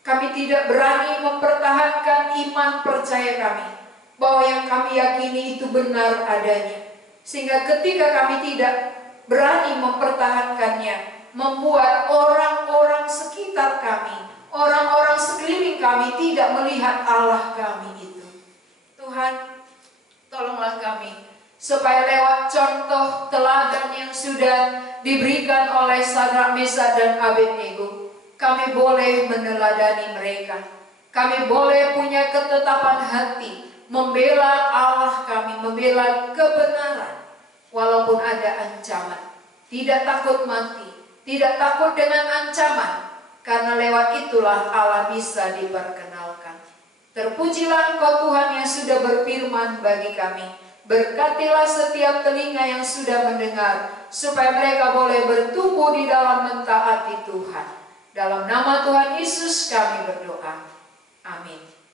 Kami tidak berani mempertahankan iman percaya kami, bahwa yang kami yakini itu benar adanya. Sehingga ketika kami tidak berani mempertahankannya, membuat orang-orang sekitar kami, orang-orang sekeliling kami tidak melihat Allah kami itu. Tuhan, tolonglah kami, supaya lewat contoh teladan yang sudah diberikan oleh Sadrak, Mesak, dan Abednego, kami boleh meneladani mereka. Kami boleh punya ketetapan hati, membela Allah kami, membela kebenaran, walaupun ada ancaman. Tidak takut mati, tidak takut dengan ancaman, karena lewat itulah Allah bisa diperkenalkan. Terpujilah Engkau Tuhan yang sudah berfirman bagi kami. Berkatilah setiap telinga yang sudah mendengar, supaya mereka boleh bertumbuh di dalam mentaati Tuhan. Dalam nama Tuhan Yesus kami berdoa. Amin.